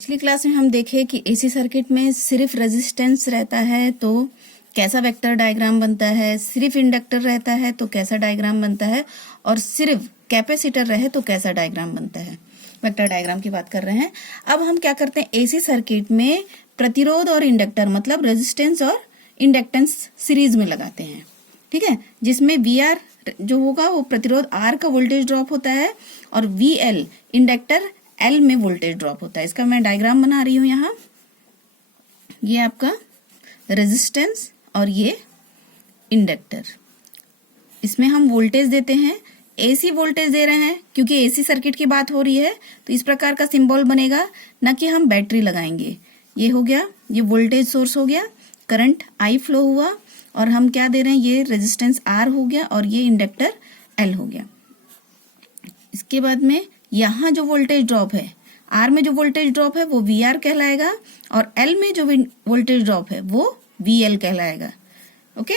पिछली क्लास में हम देखे कि एसी सर्किट में सिर्फ रेजिस्टेंस रहता है तो कैसा वेक्टर डायग्राम बनता है, सिर्फ इंडक्टर रहता है तो कैसा डायग्राम बनता है, और सिर्फ कैपेसिटर रहे तो कैसा डायग्राम बनता है। वेक्टर डायग्राम की बात कर रहे हैं। अब हम क्या करते हैं, एसी सर्किट में प्रतिरोध और इंडक्टर मतलब रेजिस्टेंस और इंडक्टेंस सीरीज में लगाते हैं, ठीक है, जिसमें वी आर जो होगा वो प्रतिरोध आर का वोल्टेज ड्रॉप होता है और वी एल इंडक्टर एल में वोल्टेज ड्रॉप होता है। इसका मैं डायग्राम बना रही हूं यहाँ। ये आपका रेजिस्टेंस और ये इंडक्टर, इसमें हम वोल्टेज देते हैं, एसी वोल्टेज दे रहे हैं क्योंकि एसी सर्किट की बात हो रही है तो इस प्रकार का सिंबल बनेगा, न कि हम बैटरी लगाएंगे। ये हो गया, ये वोल्टेज सोर्स हो गया, करंट आई फ्लो हुआ और हम क्या दे रहे हैं, ये रेजिस्टेंस आर हो गया और ये इंडक्टर एल हो गया। इसके बाद में यहाँ जो वोल्टेज ड्रॉप है, आर में जो वोल्टेज ड्रॉप है वो वी आर कहलाएगा और एल में जो वोल्टेज ड्रॉप है वो वी एल कहलाएगा। ओके,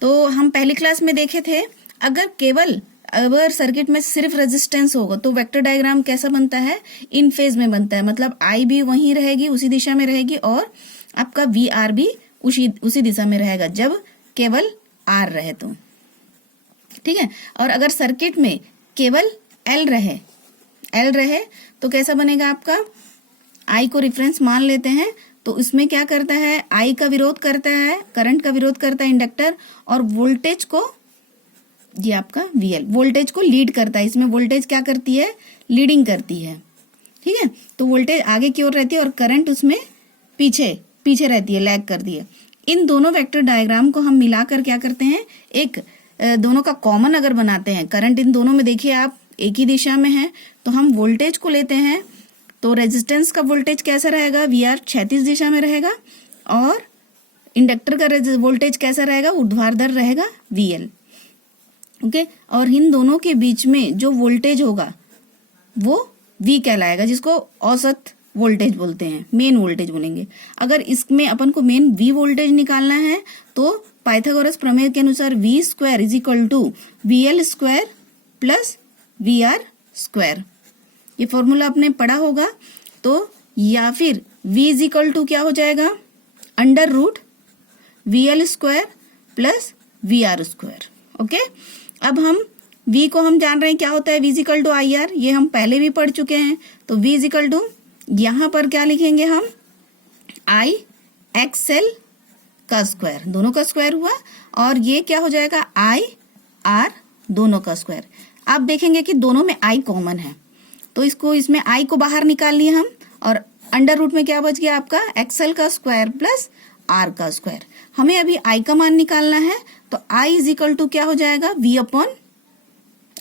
तो हम पहली क्लास में देखे थे अगर सर्किट में सिर्फ रेजिस्टेंस होगा तो वेक्टर डायग्राम कैसा बनता है, इन फेज में बनता है, मतलब आई भी वहीं रहेगी, उसी दिशा में रहेगी और आपका वी आर भी उसी दिशा में रहेगा जब केवल आर रहे तो, ठीक है। और अगर सर्किट में केवल एल रहे तो कैसा बनेगा आपका, आई को रिफरेंस मान लेते हैं तो इसमें क्या करता है, आई का विरोध करता है, करंट का विरोध करता है इंडक्टर, और वोल्टेज को, ये आपका वीएल वोल्टेज को लीड करता है। इसमें वोल्टेज क्या करती है, लीडिंग करती है, ठीक है। तो वोल्टेज आगे की ओर रहती है और करंट उसमें पीछे रहती है, लैग करती है। इन दोनों वेक्टर डायग्राम को हम मिलाकर क्या करते हैं, एक दोनों का कॉमन अगर बनाते हैं, करंट इन दोनों में देखिए आप एक ही दिशा में है तो हम वोल्टेज को लेते हैं, तो रेजिस्टेंस का वोल्टेज कैसा रहेगा, वी आर क्षैतिज दिशा में रहेगा और इंडक्टर का वोल्टेज कैसा रहेगा, ऊर्ध्वाधर रहेगा, वी एल। ओके, और इन दोनों के बीच में जो वोल्टेज होगा वो वी कहलाएगा, जिसको औसत वोल्टेज बोलते हैं, मेन वोल्टेज बोलेंगे। अगर इसमें अपन को मेन वी वोल्टेज निकालना है तो पाइथागोरस प्रमेय के अनुसार V square is equal to V L square plus V R square, ये फॉर्मूला आपने पढ़ा होगा। तो या फिर v इज इक्वल टू क्या हो जाएगा, under root V L square plus V R square. Okay, अब हम v को हम जान रहे हैं क्या होता है, v is equal to I R, ये हम पहले भी पढ़ चुके हैं। तो v इज इक्वल टू, यहां पर क्या लिखेंगे हम, आई एक्स एल का स्क्वायर, दोनों का स्क्वायर हुआ, और ये क्या हो जाएगा, आई आर दोनों का स्क्वायर। आप देखेंगे कि दोनों में आई कॉमन है तो इसमें आई को बाहर निकाल लिए हम, और अंडर रूट में क्या बच गया आपका, एक्सएल का स्क्वायर प्लस आर का स्क्वायर। हमें अभी आई का मान निकालना है तो आई इज इक्वल टू क्या हो जाएगा, V upon,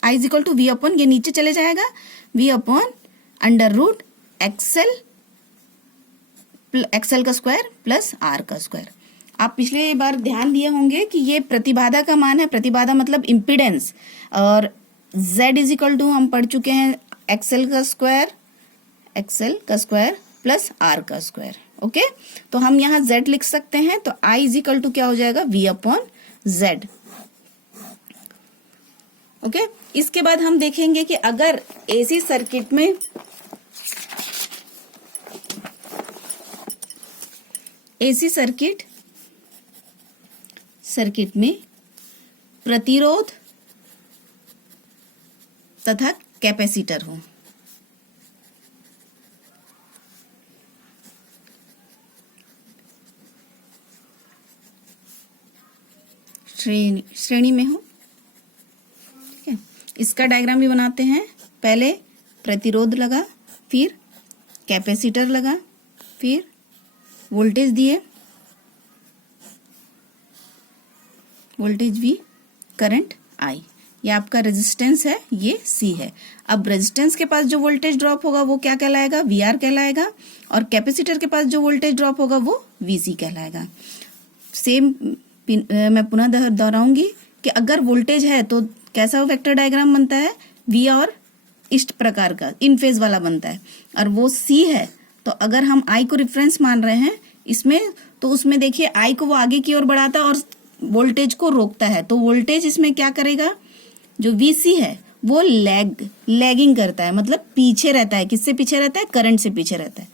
I is equal to V upon, ये नीचे चले जाएगा, V upon under root XL का स्क्वायर प्लस आर का स्क्वायर। आप पिछले बार ध्यान दिए होंगे कि ये प्रतिबाधा का मान है, प्रतिबाधा मतलब इम्पीडेंस, और Z इज इक्वल टू हम पढ़ चुके हैं एक्सएल का स्क्वायर प्लस आर का स्क्वायर। ओके, तो हम यहाँ Z लिख सकते हैं, तो I इज इक्वल टू क्या हो जाएगा, V अपॉन Z। ओके, इसके बाद हम देखेंगे कि अगर एसी सर्किट में प्रतिरोध तथा कैपेसिटर हो, श्रेणी में हो, ठीक है। इसका डायग्राम भी बनाते हैं, पहले प्रतिरोध लगा, फिर कैपेसिटर लगा, फिर वोल्टेज दिए, वोल्टेज V, करंट I, ये आपका रेजिस्टेंस है, ये C है। अब रेजिस्टेंस के पास जो वोल्टेज ड्रॉप होगा वो क्या कहलाएगा, VR कहलाएगा, और कैपेसिटर के पास जो वोल्टेज ड्रॉप होगा वो VC कहलाएगा। सेम मैं पुनः दोहराऊंगी कि अगर वोल्टेज है तो कैसा वेक्टर डायग्राम बनता है, V और इस प्रकार का इन फेज वाला बनता है, और वो C है तो अगर हम I को रिफरेंस मान रहे हैं इसमें, तो उसमें देखिए I को वो आगे की ओर बढ़ाता है और वोल्टेज को रोकता है, तो वोल्टेज इसमें क्या करेगा, जो VC है वो लैगिंग करता है, मतलब पीछे रहता है। किससे पीछे रहता है? करंट से पीछे रहता है।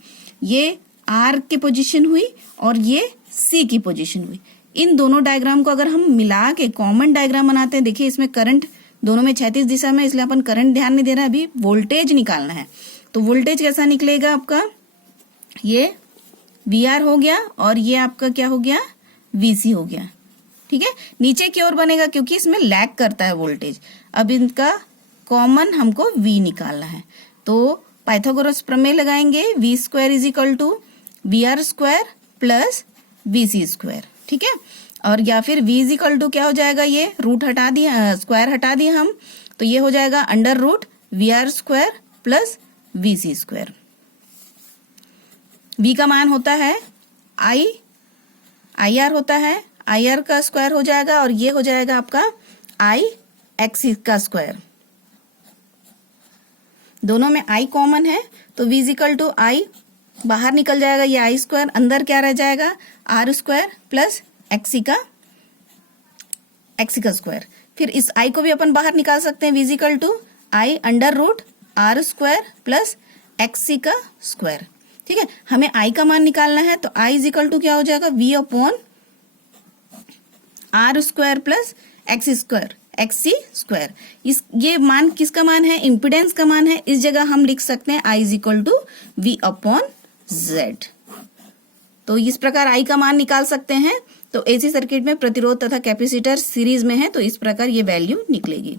ये आर की पोजीशन हुई और ये सी की पोजीशन हुई। इन दोनों डायग्राम को अगर हम मिला के कॉमन डायग्राम बनाते हैं, देखिए इसमें करंट दोनों में क्षैतिज दिशा में, इसलिए अपन करंट ध्यान नहीं दे रहा है, अभी वोल्टेज निकालना है। तो वोल्टेज कैसा निकलेगा आपका, ये VR हो गया और ये आपका क्या हो गया, VC हो गया। ठीक है, नीचे की ओर बनेगा क्योंकि इसमें लैग करता है वोल्टेज। अब इनका कॉमन हमको V निकालना है, तो पाइथागोरस प्रमेय लगाएंगे, V square is equal to VR square plus VC square. ठीक है, और या फिर V इज इक्वल टू क्या हो जाएगा, ये रूट हटा दिया, स्क्वायर हटा दिया हम, तो ये हो जाएगा under root VR square plus VC square. V का मान होता है IR होता है, IR का स्क्वायर हो जाएगा और ये हो जाएगा आपका IX का स्क्वायर। दोनों में I कॉमन है तो V is equal to I बाहर निकल जाएगा, ये I स्क्वायर, अंदर क्या रह जाएगा R स्क्वायर प्लस XC का स्क्वायर। फिर इस I को भी अपन बाहर निकाल सकते हैं, V is equal to I under root R square plus XC का स्क्वायर। ठीक है, हमें I का मान निकालना है तो I इज इक्वल टू क्या हो जाएगा, V upon R square plus XC square. ये मान किसका मान है, इम्पिडेंस का मान है, इस जगह हम लिख सकते हैं I is equal to V upon Z। तो इस प्रकार I का मान निकाल सकते हैं। तो AC सर्किट में प्रतिरोध तथा कैपेसिटर सीरीज में है तो इस प्रकार ये वैल्यू निकलेगी।